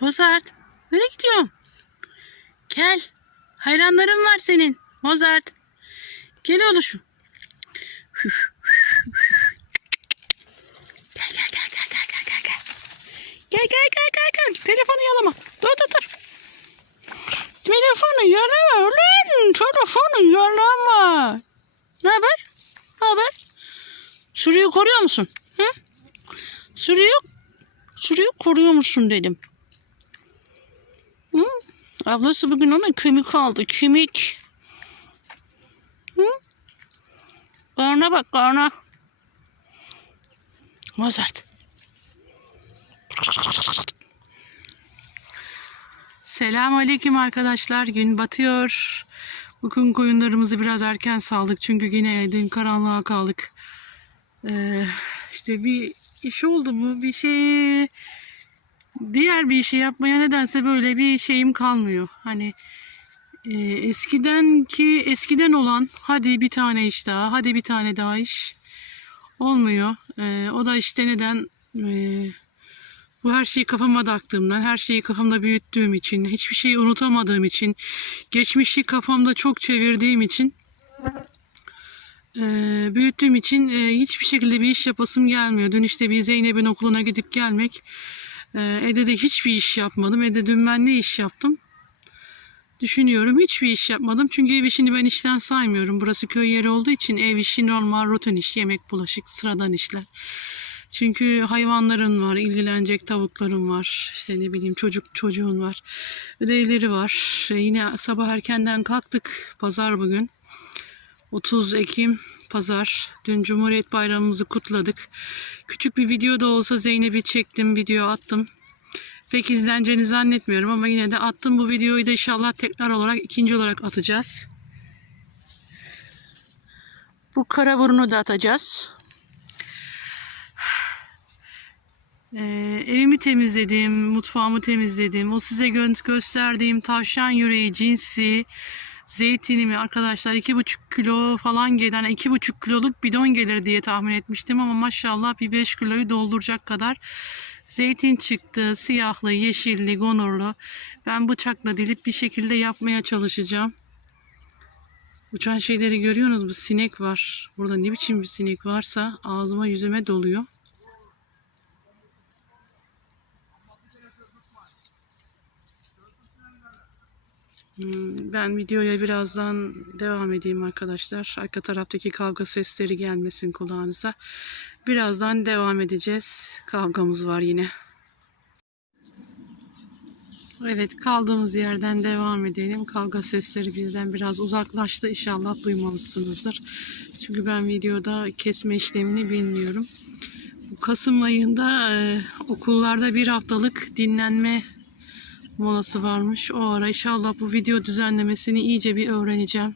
Mozart. Nereye gidiyorsun? Gel. Hayranların var senin. Mozart. Gel oluşum. Gel gel gel gel gel gel gel gel. Gel gel gel gel gel. Telefonu yalama. Dur dur dur. Telefonu yalama ulan. Telefonu yalama. Ne haber? Ne haber? Sürüyü koruyor musun? Hı? Sürüyü, sürüyü koruyor musun dedim. Hı? Ablası bugün ona kemik aldı. Kemik. Hı? Karna bak karna. Mozart. Selam aleyküm arkadaşlar. Gün batıyor. Bugün koyunlarımızı biraz erken saldık. Çünkü yine dün karanlığa kaldık. Ee, işte bir iş oldu mu bir şey diğer bir işi yapmaya nedense böyle bir şeyim kalmıyor. Hani e, eskiden ki eskiden olan hadi bir tane iş daha hadi bir tane daha iş olmuyor. E, o da işte neden e, bu her şeyi kafama taktığımdan, her şeyi kafamda büyüttüğüm için, hiçbir şeyi unutamadığım için, geçmişi kafamda çok çevirdiğim için e, büyüttüğüm için e, hiçbir şekilde bir iş yapasım gelmiyor. Dün işte bir Zeynep'in okuluna gidip gelmek. E, evde de hiçbir iş yapmadım. Evde dün ben ne iş yaptım? Düşünüyorum. Hiçbir iş yapmadım. Çünkü ev işini ben işten saymıyorum. Burası köy yeri olduğu için ev işi normal rutin iş. Yemek, bulaşık, sıradan işler. Çünkü hayvanların var, ilgilenecek tavukların var, işte ne bileyim çocuk çocuğun var, ödevleri var. E, yine sabah erkenden kalktık, pazar bugün. 30 Ekim pazar. Dün Cumhuriyet Bayramımızı kutladık. Küçük bir video da olsa Zeynep'i çektim, video attım. Pek izleneceğini zannetmiyorum ama yine de attım. Bu videoyu da inşallah tekrar olarak ikinci olarak atacağız. Bu kara burnu da atacağız. Ee, evimi temizledim, mutfağımı temizledim. O size gö- gösterdiğim tavşan yüreği cinsi zeytinimi arkadaşlar iki buçuk kilo falan gelen iki buçuk kiloluk bidon gelir diye tahmin etmiştim ama maşallah bir 5 kiloyu dolduracak kadar zeytin çıktı. Siyahlı, yeşilli, gonurlu. Ben bıçakla dilip bir şekilde yapmaya çalışacağım. Uçan şeyleri görüyorsunuz mu? Sinek var. Burada ne biçim bir sinek varsa ağzıma yüzüme doluyor. Ben videoya birazdan devam edeyim arkadaşlar. Arka taraftaki kavga sesleri gelmesin kulağınıza. Birazdan devam edeceğiz. Kavgamız var yine. Evet kaldığımız yerden devam edelim. Kavga sesleri bizden biraz uzaklaştı. İnşallah duymamışsınızdır. Çünkü ben videoda kesme işlemini bilmiyorum. Kasım ayında e, okullarda bir haftalık dinlenme molası varmış. O ara inşallah bu video düzenlemesini iyice bir öğreneceğim.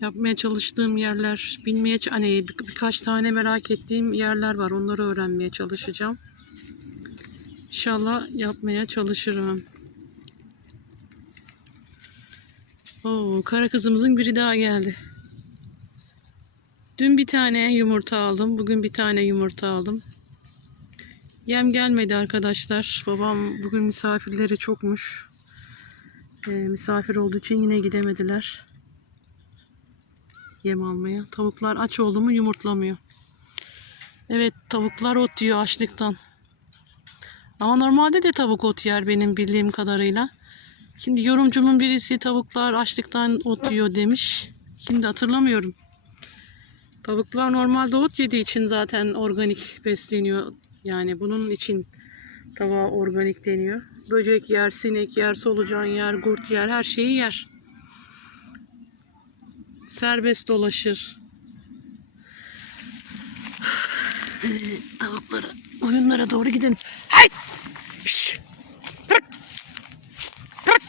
Yapmaya çalıştığım yerler, bilmeye hani bir- birkaç tane merak ettiğim yerler var. Onları öğrenmeye çalışacağım. İnşallah yapmaya çalışırım. Oo, kara kızımızın biri daha geldi. Dün bir tane yumurta aldım. Bugün bir tane yumurta aldım. Yem gelmedi arkadaşlar. Babam bugün misafirleri çokmuş. Ee, misafir olduğu için yine gidemediler. Yem almaya. Tavuklar aç oldu mu yumurtlamıyor. Evet tavuklar ot yiyor açlıktan. Ama normalde de tavuk ot yer benim bildiğim kadarıyla. Şimdi yorumcumun birisi tavuklar açlıktan ot yiyor demiş. Şimdi hatırlamıyorum. Tavuklar normalde ot yediği için zaten organik besleniyor. Yani bunun için tavuğa organik deniyor. Böcek yer, sinek yer, solucan yer, kurt yer, her şeyi yer. Serbest dolaşır. Tavuklara, oyunlara doğru gidelim. Hay! Şş! Bırak! Bırak!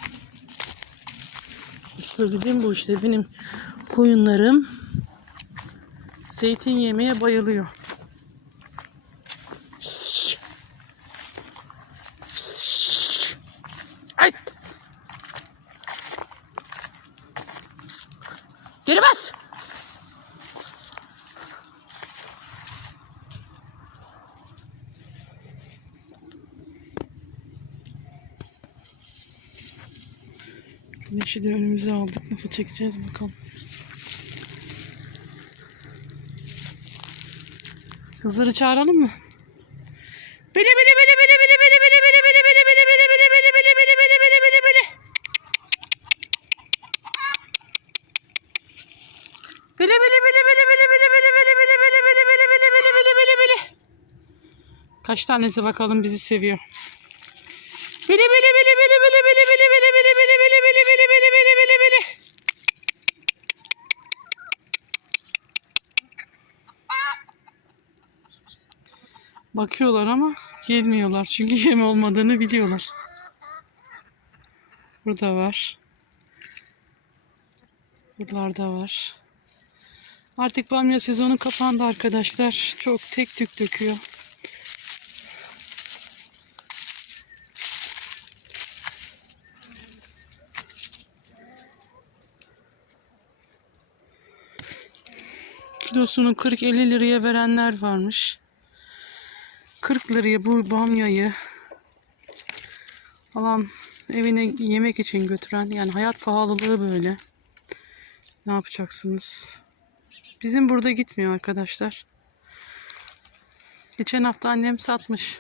Söylediğim bu işte benim koyunlarım zeytin yemeye bayılıyor. Şşş! Şşş! Ay! Geri bas! Güneşi de önümüze aldık. Nasıl çekeceğiz bakalım. Kızları çağıralım mı? Bili bili bili bili bili bili bili bili bili bili bili bili bili bili bili bili bili bili bili bili. Bili bili bili bili bili bili bili bili bili bili bili bili bili bili bili bili bili. Kaç tanesi bakalım bizi seviyor. Bili bili bili bili bili bili bili bili bili bili bili bili bili bili. Bakıyorlar ama gelmiyorlar. Çünkü yem olmadığını biliyorlar. Burada var. Buralarda var. Artık bamya sezonu kapandı arkadaşlar. Çok tek tük döküyor. Kilosunu 40-50 liraya verenler varmış. 40 liraya bu bamyayı alan evine yemek için götüren yani hayat pahalılığı böyle. Ne yapacaksınız? Bizim burada gitmiyor arkadaşlar. Geçen hafta annem satmış.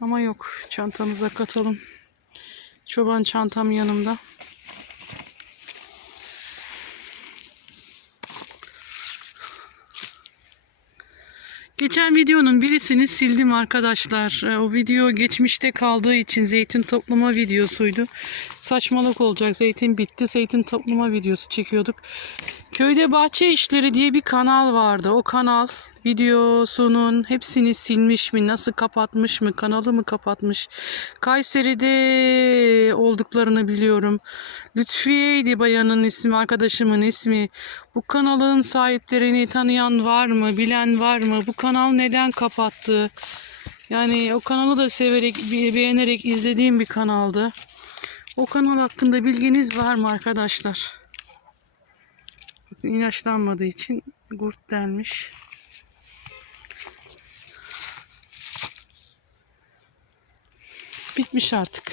Ama yok. Çantamıza katalım. Çoban çantam yanımda. Geçen videonun birisini sildim arkadaşlar. Ee, O video geçmişte kaldığı için zeytin toplama videosuydu. Saçmalık olacak. Zeytin bitti. Zeytin toplama videosu çekiyorduk. Köyde Bahçe İşleri diye bir kanal vardı. O kanal videosunun hepsini silmiş mi, nasıl kapatmış mı, kanalı mı kapatmış. Kayseri'de olduklarını biliyorum. Lütfiye'ydi bayanın ismi, arkadaşımın ismi. Bu kanalın sahiplerini tanıyan var mı, bilen var mı? Bu kanal neden kapattı? Yani o kanalı da severek, be- beğenerek izlediğim bir kanaldı. O kanal hakkında bilginiz var mı arkadaşlar? İlaçlanmadığı için gurt delmiş. Bitmiş artık.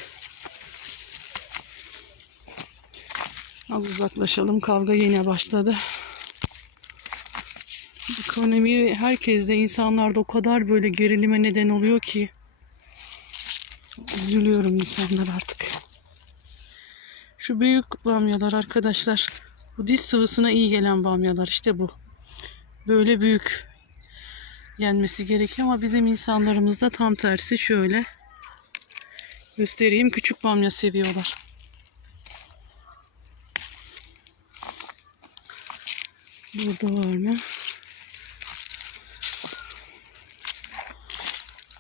Az uzaklaşalım. Kavga yine başladı. Ekonomi herkeste, insanlarda o kadar böyle gerilime neden oluyor ki. Üzülüyorum insanlar artık. Şu büyük bamyalar arkadaşlar. Bu diş sıvısına iyi gelen bamyalar işte bu. Böyle büyük yenmesi gerekiyor ama bizim insanlarımızda tam tersi şöyle. Göstereyim küçük bamya seviyorlar. Burada var mı?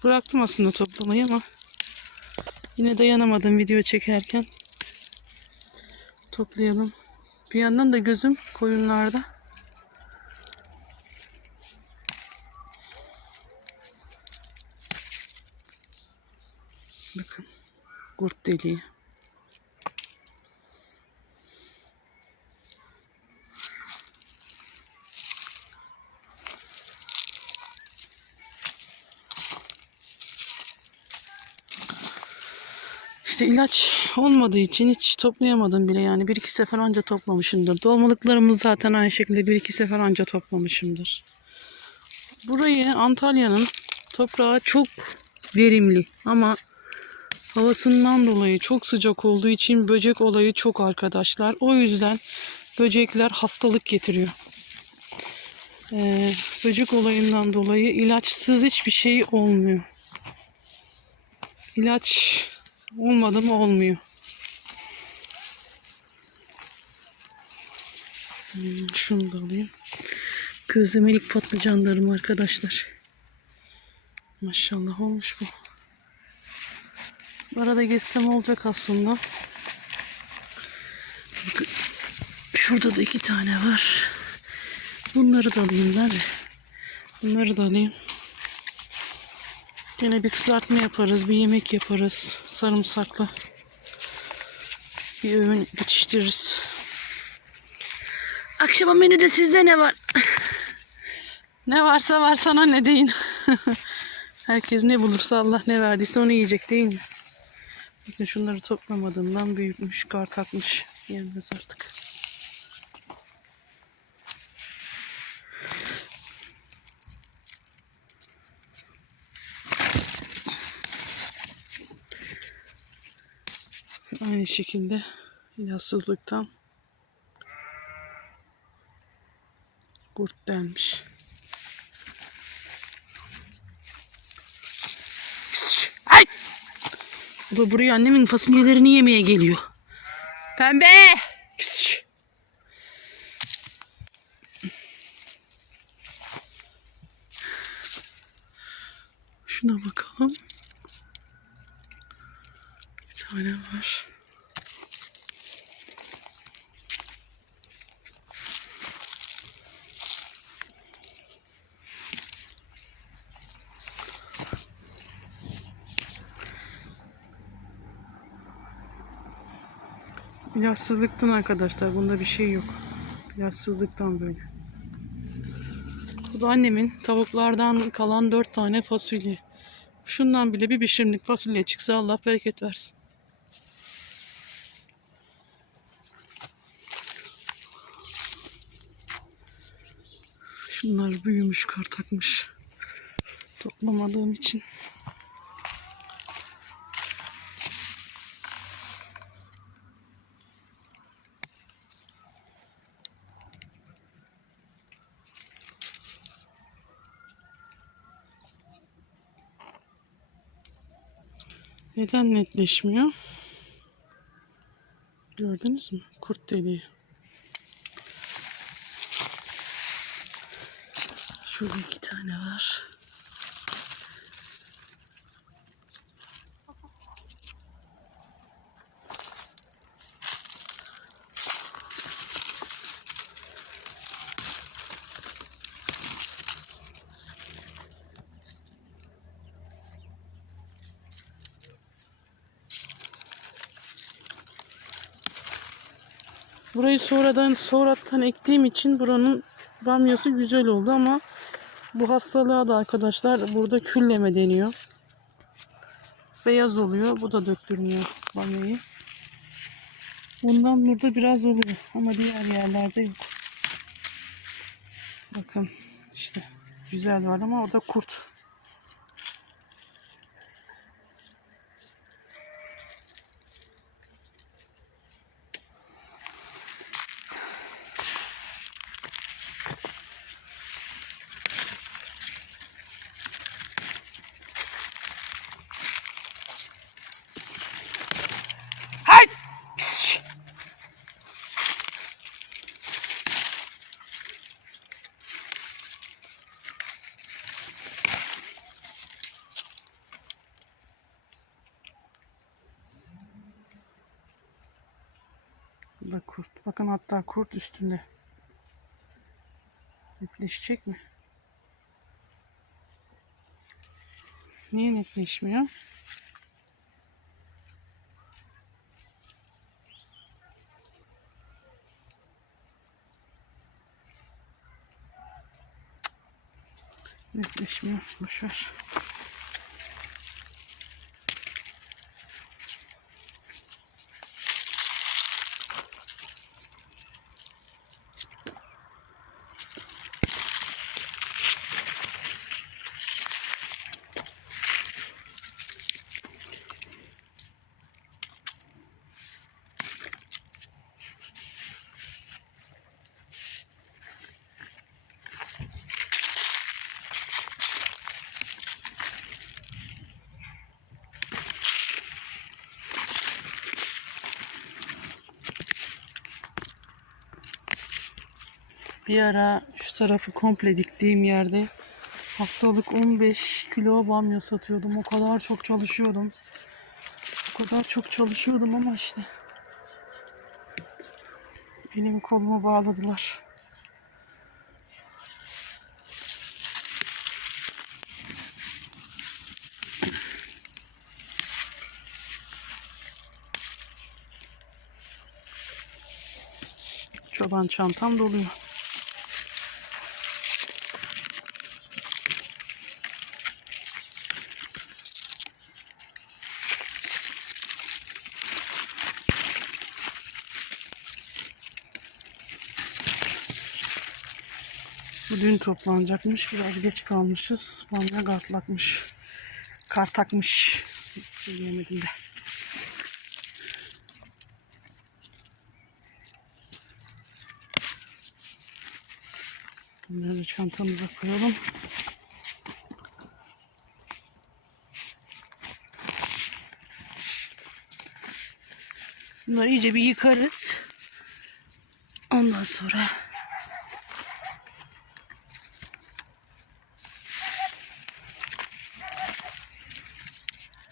Bıraktım aslında toplamayı ama yine dayanamadım video çekerken. Toplayalım. Bir yandan da gözüm koyunlarda. Bakın. Kurt deliği. İşte ilaç olmadığı için hiç toplayamadım bile yani. Bir iki sefer anca toplamışımdır. Dolmalıklarımız zaten aynı şekilde bir iki sefer anca toplamışımdır. Burayı Antalya'nın toprağı çok verimli ama havasından dolayı çok sıcak olduğu için böcek olayı çok arkadaşlar. O yüzden böcekler hastalık getiriyor. Ee, böcek olayından dolayı ilaçsız hiçbir şey olmuyor. İlaç olmadı mı olmuyor. Hmm, şunu da alayım. Gözlemelik patlıcanlarım arkadaşlar. Maşallah olmuş bu. Bu arada geçsem olacak aslında. Şurada da iki tane var. Bunları da alayım ben. Bunları da alayım. Yine bir kızartma yaparız, bir yemek yaparız. Sarımsaklı. Bir öğün geçiştiririz. Akşama menüde sizde ne var? ne varsa var sana ne deyin. Herkes ne bulursa Allah ne verdiyse onu yiyecek değil mi? Bakın şunları toplamadığımdan büyütmüş, kar takmış. Yenmez artık. Aynı şekilde ilazsızlıktan kurt denmiş. Ay! Bu da buraya annemin fasulyelerini yemeye geliyor. Pembe! Şuna bakalım. Bir tane var. İlaçsızlıktan arkadaşlar. Bunda bir şey yok. İlaçsızlıktan böyle. Bu da annemin tavuklardan kalan dört tane fasulye. Şundan bile bir pişirimlik fasulye çıksa Allah bereket versin. Şunlar büyümüş, kar takmış. Toplamadığım için. Neden netleşmiyor? Gördünüz mü? Kurt deliği. Şurada iki tane var. Burayı sonradan sonradan ektiğim için buranın bamyası güzel oldu ama bu hastalığa da arkadaşlar burada külleme deniyor. Beyaz oluyor. Bu da döktürmüyor bamyayı. Bundan burada biraz oluyor ama diğer yerlerde yok. Bakın işte güzel var ama o da kurt. Hay! Kış! Bu da kurt. Bakın hatta kurt üstünde. Netleşecek mi? Niye netleşmiyor? Netleşmiyor. Boşver. Bir ara şu tarafı komple diktiğim yerde haftalık 15 kilo bamya satıyordum. O kadar çok çalışıyordum. O kadar çok çalışıyordum ama işte elimi kolumu bağladılar. Çoban çantam doluyor. Toplanacakmış. Biraz geç kalmışız. Bamya gartlakmış. Kartakmış. Söyleyemedim de. Bunları da çantamıza koyalım. Bunları iyice bir yıkarız. Ondan sonra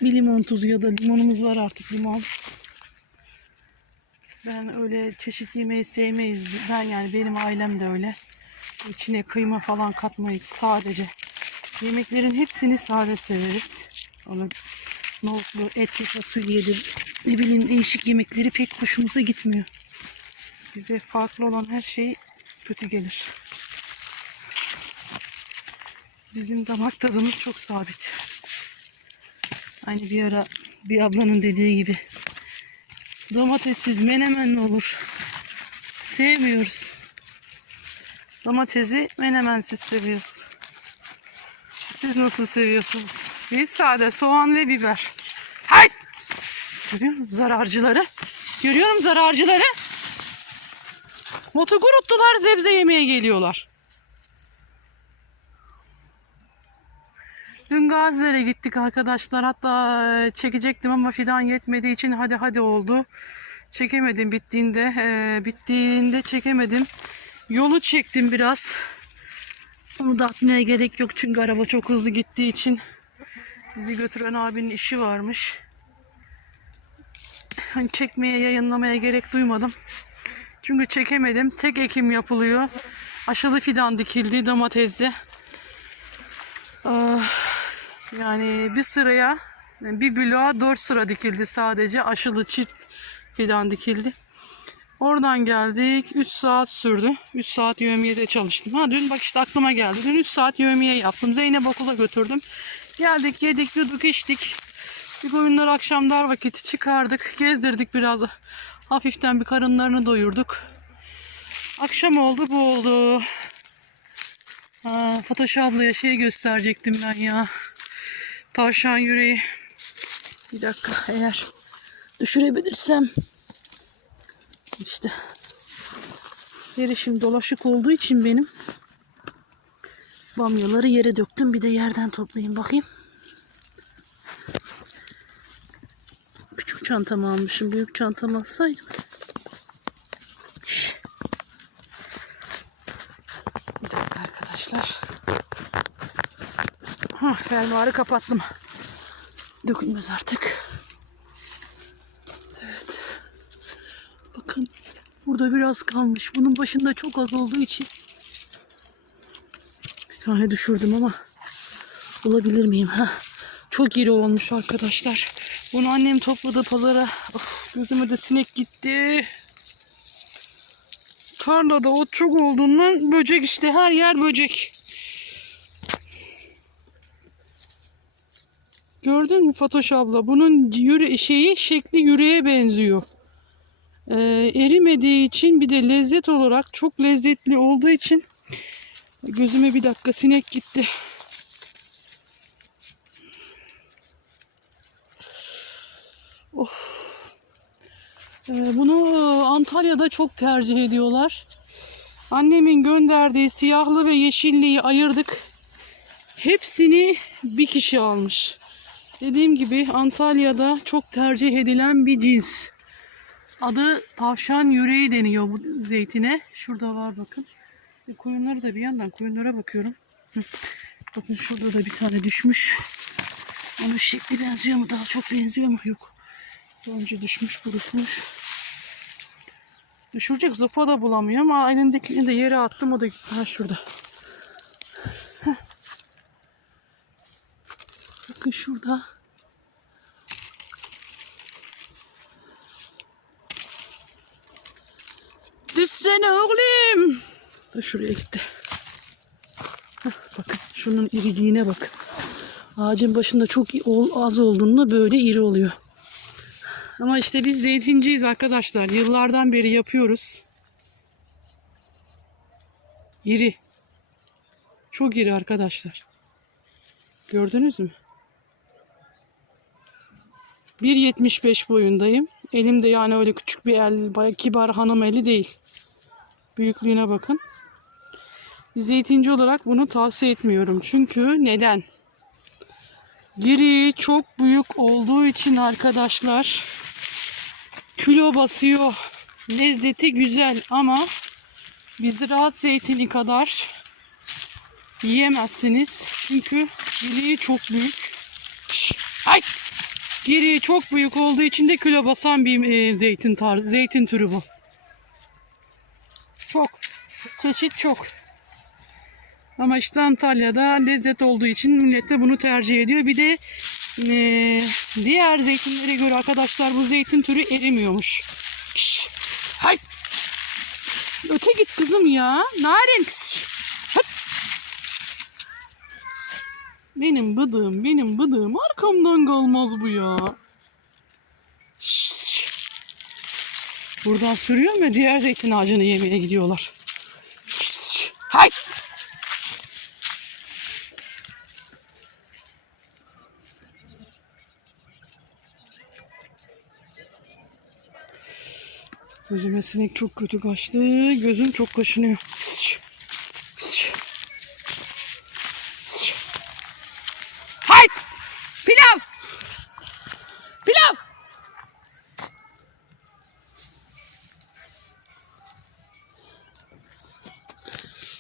bir limon tuzu ya da limonumuz var artık limon. Ben öyle çeşit yemeği sevmeyiz. Ben yani benim ailem de öyle. İçine kıyma falan katmayız sadece. Yemeklerin hepsini sade severiz. Onu nohutlu, etli, fasulyedir. Ne bileyim değişik yemekleri pek hoşumuza gitmiyor. Bize farklı olan her şey kötü gelir. Bizim damak tadımız çok sabit. Aynı bir ara bir ablanın dediği gibi. Domatessiz menemen mi olur? Sevmiyoruz. Domatesi menemensiz seviyoruz. Siz nasıl seviyorsunuz? Biz sade soğan ve biber. Hay! Görüyor musun zararcıları? Görüyorum zararcıları. Motu kuruttular zebze yemeye geliyorlar. Gazilere gittik arkadaşlar. Hatta e, çekecektim ama fidan yetmediği için hadi hadi oldu. Çekemedim bittiğinde. e, bittiğinde çekemedim. Yolu çektim biraz. Onu da atmaya gerek yok çünkü araba çok hızlı gittiği için bizi götüren abinin işi varmış. Hani çekmeye, yayınlamaya gerek duymadım. Çünkü çekemedim. Tek ekim yapılıyor. Aşılı fidan dikildi domatesde. Ah, Yani bir sıraya, bir bloğa dört sıra dikildi sadece. Aşılı çift fidan dikildi. Oradan geldik. 3 saat sürdü. 3 saat yövmiyede çalıştım. Ha dün bak işte aklıma geldi. Dün 3 saat yövmiye yaptım. Zeynep okula götürdüm. Geldik, yedik, yuduk, içtik. Bir koyunları akşam dar vakiti çıkardık. Gezdirdik biraz. Hafiften bir karınlarını doyurduk. Akşam oldu bu oldu. Aa, Fatoş ablaya şey gösterecektim ben ya. Tavşan yüreği. Bir dakika eğer düşürebilirsem. İşte. Yeri şimdi dolaşık olduğu için benim bamyaları yere döktüm. Bir de yerden toplayayım bakayım. Küçük çantamı almışım. Büyük çantamı alsaydım. Şş. Bir dakika arkadaşlar. Ha, fermuarı kapattım. Dökülmez artık. Evet. Bakın burada biraz kalmış. Bunun başında çok az olduğu için bir tane düşürdüm ama bulabilir miyim? Ha? Çok iri olmuş arkadaşlar. Bunu annem topladı pazara. Of, gözüme de sinek gitti. Tarlada ot çok olduğundan böcek işte her yer böcek. Gördün mü Fatoş abla? Bunun yüre şeyi şekli yüreğe benziyor. Ee, erimediği için bir de lezzet olarak çok lezzetli olduğu için gözüme bir dakika sinek gitti. Ee, bunu Antalya'da çok tercih ediyorlar. Annemin gönderdiği siyahlı ve yeşilliği ayırdık. Hepsini bir kişi almış. Dediğim gibi Antalya'da çok tercih edilen bir cins. Adı tavşan yüreği deniyor bu zeytine. Şurada var bakın. E, koyunları da bir yandan koyunlara bakıyorum. Hı. Bakın şurada da bir tane düşmüş. Onun şekli benziyor mu? Daha çok benziyor mu? Yok. Önce düşmüş, buruşmuş. Düşürecek zopa da bulamıyorum ama elindekini de yere attım. O da gitti. Ha şurada. Heh. Bakın şurada. Düşsene oğlum. Da şuraya gitti. Bakın şunun iriliğine bak. Ağacın başında çok az olduğunda böyle iri oluyor. Ama işte biz zeytinciyiz arkadaşlar. Yıllardan beri yapıyoruz. İri. Çok iri arkadaşlar. Gördünüz mü? 1.75 boyundayım. Elimde yani öyle küçük bir el, kibar hanım eli değil. Büyüklüğüne bakın. Zeytinci olarak bunu tavsiye etmiyorum. Çünkü neden? Giri çok büyük olduğu için arkadaşlar kilo basıyor. Lezzeti güzel ama biz rahat zeytini kadar yiyemezsiniz. Çünkü giriği çok büyük. Şş, ay! Giriği çok büyük olduğu için de kilo basan bir e, zeytin tarzı, zeytin türü bu. Çok. Çeşit çok. Ama işte Antalya'da lezzet olduğu için millet de bunu tercih ediyor. Bir de e, diğer zeytinlere göre arkadaşlar bu zeytin türü erimiyormuş. Şş, hay. Öte git kızım ya. Narin. Şş, Benim bıdığım, benim bıdığım arkamdan kalmaz bu ya. Şş. Buradan sürüyorum ve diğer zeytin ağacını yemeye gidiyorlar. Şş, Hay. Gözüme sinek çok kötü kaçtı. Gözüm çok kaşınıyor.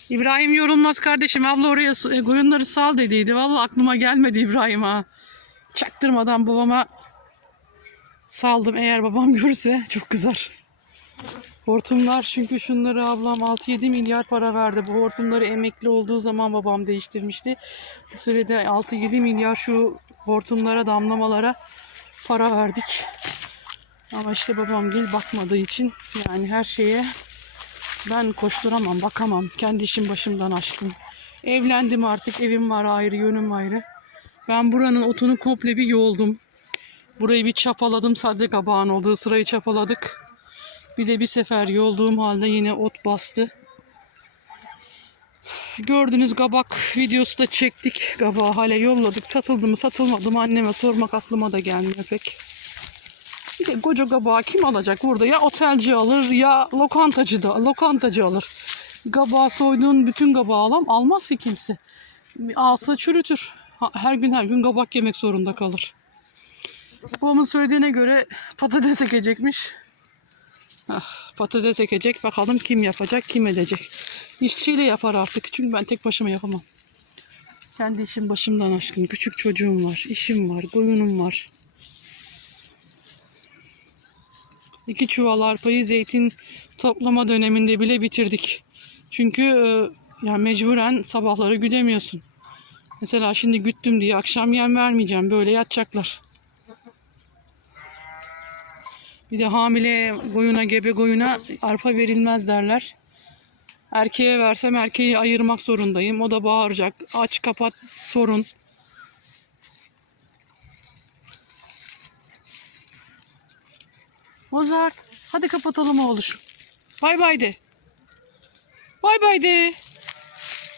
İbrahim yorulmaz kardeşim. Abla oraya e, koyunları sal dediydi. Vallahi aklıma gelmedi İbrahim ha. Çaktırmadan babama saldım. Eğer babam görürse çok kızar. Hortumlar çünkü şunları ablam 6-7 milyar para verdi. Bu hortumları emekli olduğu zaman babam değiştirmişti. Bu sürede 6-7 milyar şu hortumlara damlamalara para verdik. Ama işte babam gül bakmadığı için yani her şeye ben koşturamam, bakamam. Kendi işim başımdan aşkın. Evlendim artık, evim var ayrı, yönüm ayrı. Ben buranın otunu komple bir yoldum. Burayı bir çapaladım. Sadece kabağın olduğu sırayı çapaladık. Bir de bir sefer yolduğum halde yine ot bastı. Gördünüz kabak videosu da çektik. Kabağı hala yolladık. Satıldı mı satılmadı mı anneme sormak aklıma da gelmiyor pek. Bir de koca kabağı kim alacak burada? Ya otelci alır ya lokantacı da lokantacı alır. Kabağı soyduğun bütün kabağı alam almaz ki kimse. Alsa çürütür. Her gün her gün kabak yemek zorunda kalır. Babamın söylediğine göre patates ekecekmiş. Ah, patates ekecek. Bakalım kim yapacak, kim edecek. İşçiyle yapar artık. Çünkü ben tek başıma yapamam. Kendi işim başımdan aşkın. Küçük çocuğum var, işim var, koyunum var. İki çuval arpayı zeytin toplama döneminde bile bitirdik. Çünkü e, yani mecburen sabahları güdemiyorsun. Mesela şimdi güttüm diye akşam yem vermeyeceğim. Böyle yatacaklar. Bir de hamile koyuna, gebe koyuna arpa verilmez derler. Erkeğe versem erkeği ayırmak zorundayım. O da bağıracak. Aç kapat sorun. Mozart. Hadi kapatalım oğluş. Bay bay de. Bay bay de.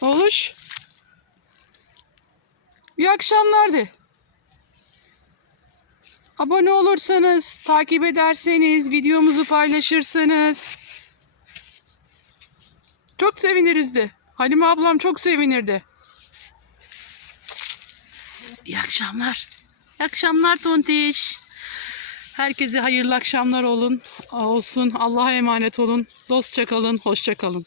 Oğluş. İyi akşamlar de. Abone olursanız, takip ederseniz, videomuzu paylaşırsanız çok seviniriz de. Halime ablam çok sevinirdi. İyi akşamlar. İyi akşamlar Tontiş. Herkese hayırlı akşamlar olun, olsun. Allah'a emanet olun. Dostça kalın, hoşça kalın.